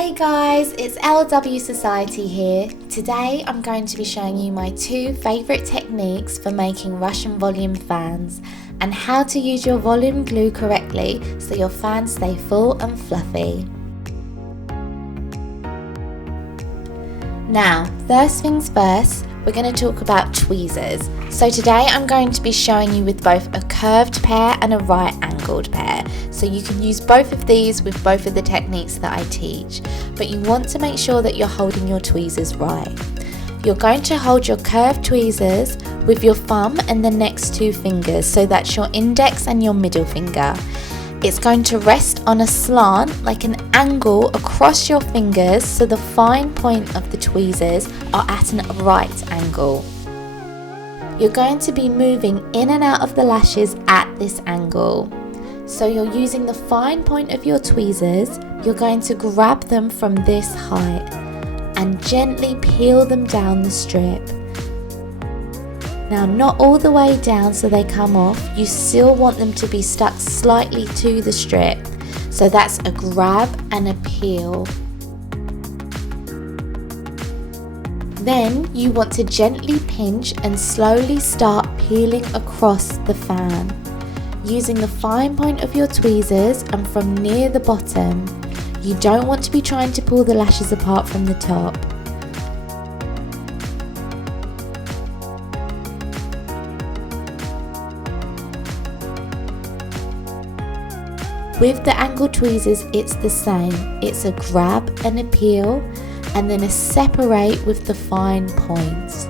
Hey guys, it's LW Society here. Today I'm going to be showing you my 2 favourite techniques for making Russian volume fans and how to use your volume glue correctly so your fans stay full and fluffy. Now, first things first, we're going to talk about tweezers. So today I'm going to be showing you with both a curved pair and a right angled pair. So you can use both of these with both of the techniques that I teach, but you want to make sure that you're holding your tweezers right. You're going to hold your curved tweezers with your thumb and the next 2 fingers, so that's your index and your middle finger. It's going to rest on a slant, like an angle across your fingers, so the fine point of the tweezers are at a right angle. You're going to be moving in and out of the lashes at this angle. So you're using the fine point of your tweezers, you're going to grab them from this height and gently peel them down the strip. Now, not all the way down so they come off, you still want them to be stuck slightly to the strip. So that's a grab and a peel. Then you want to gently pinch and slowly start peeling across the fan, using the fine point of your tweezers and from near the bottom. You don't want to be trying to pull the lashes apart from the top. With the angled tweezers, it's the same. It's a grab and a peel, and then a separate with the fine points.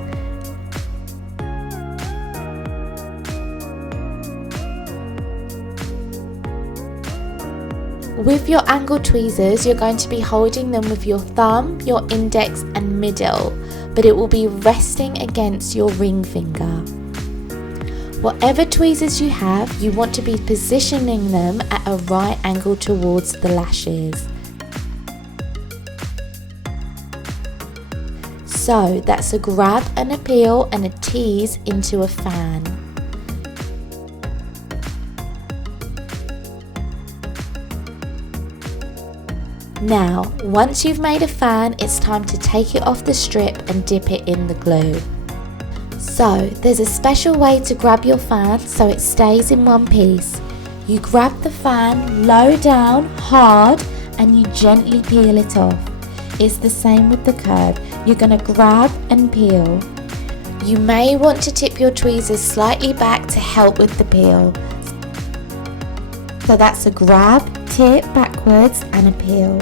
With your angled tweezers, you're going to be holding them with your thumb, your index and middle, but it will be resting against your ring finger. Whatever tweezers you have, you want to be positioning them at a right angle towards the lashes. So that's a grab and a peel and a tease into a fan. Now, once you've made a fan, it's time to take it off the strip and dip it in the glue. So, there's a special way to grab your fan so it stays in one piece. You grab the fan low down, hard, and you gently peel it off. It's the same with the curve. You're going to grab and peel. You may want to tip your tweezers slightly back to help with the peel. So that's a grab, tip backwards and a peel.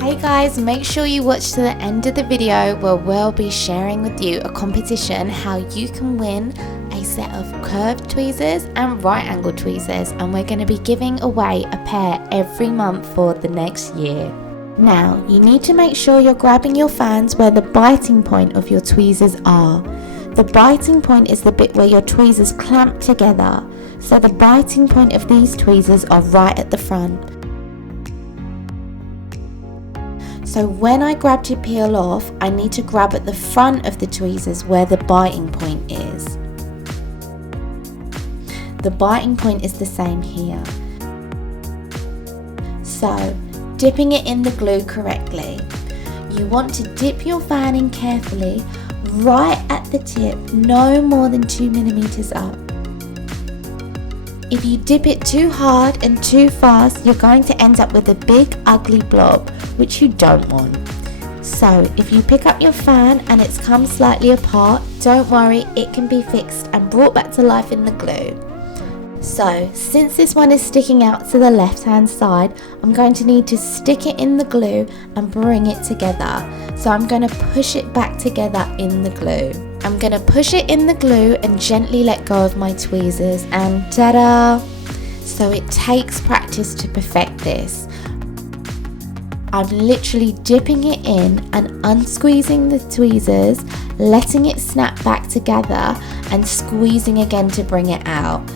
Hey guys, make sure you watch to the end of the video where we'll be sharing with you a competition how you can win a set of curved tweezers and right angle tweezers, and we're going to be giving away a pair every month for the next year. Now, you need to make sure you're grabbing your fans where the biting point of your tweezers are. The biting point is the bit where your tweezers clamp together. So the biting point of these tweezers are right at the front. So when I grab to peel off, I need to grab at the front of the tweezers where the biting point is. The biting point is the same here. So, dipping it in the glue correctly. You want to dip your fan in carefully, right at the tip, no more than 2 millimeters up. If you dip it too hard and too fast, you're going to end up with a big ugly blob, which you don't want. So if you pick up your fan and it's come slightly apart, don't worry, it can be fixed and brought back to life in the glue. So since this one is sticking out to the left hand side, I'm going to need to stick it in the glue and bring it together. So I'm going to push it back together in the glue. I'm going to push it in the glue and gently let go of my tweezers, and ta-da! So it takes practice to perfect this. I'm literally dipping it in and unsqueezing the tweezers, letting it snap back together and squeezing again to bring it out.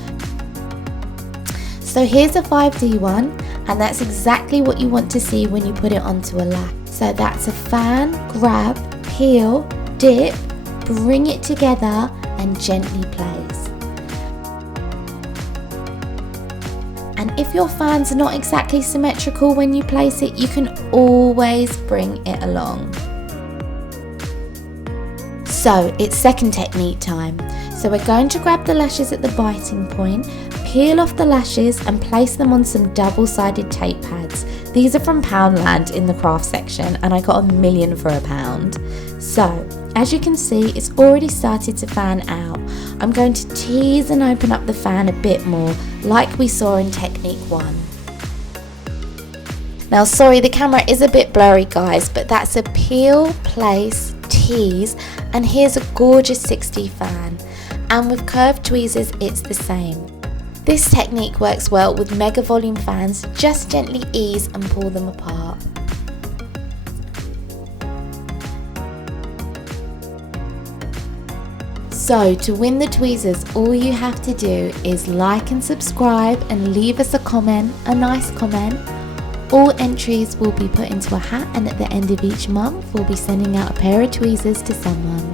So here's a 5D one, and that's exactly what you want to see when you put it onto a lash. So that's a fan, grab, peel, dip, bring it together and gently place. And And if your fan's not exactly symmetrical when you place it, you can always bring it along. So it's second technique time. So we're going to grab the lashes at the biting point, peel off the lashes and place them on some double-sided tape pads. These are from Poundland in the craft section and I got 1,000,000 for £1. So as you can see, it's already started to fan out. I'm going to tease and open up the fan a bit more, like we saw in technique 1. Now sorry, the camera is a bit blurry guys, but that's a peel, place, tease, and here's a gorgeous 60 fan. And with curved tweezers, it's the same. This technique works well with mega volume fans. Just gently ease and pull them apart. So to win the tweezers, all you have to do is like and subscribe and leave us a comment, a nice comment. All entries will be put into a hat, and at the end of each month we'll be sending out a pair of tweezers to someone.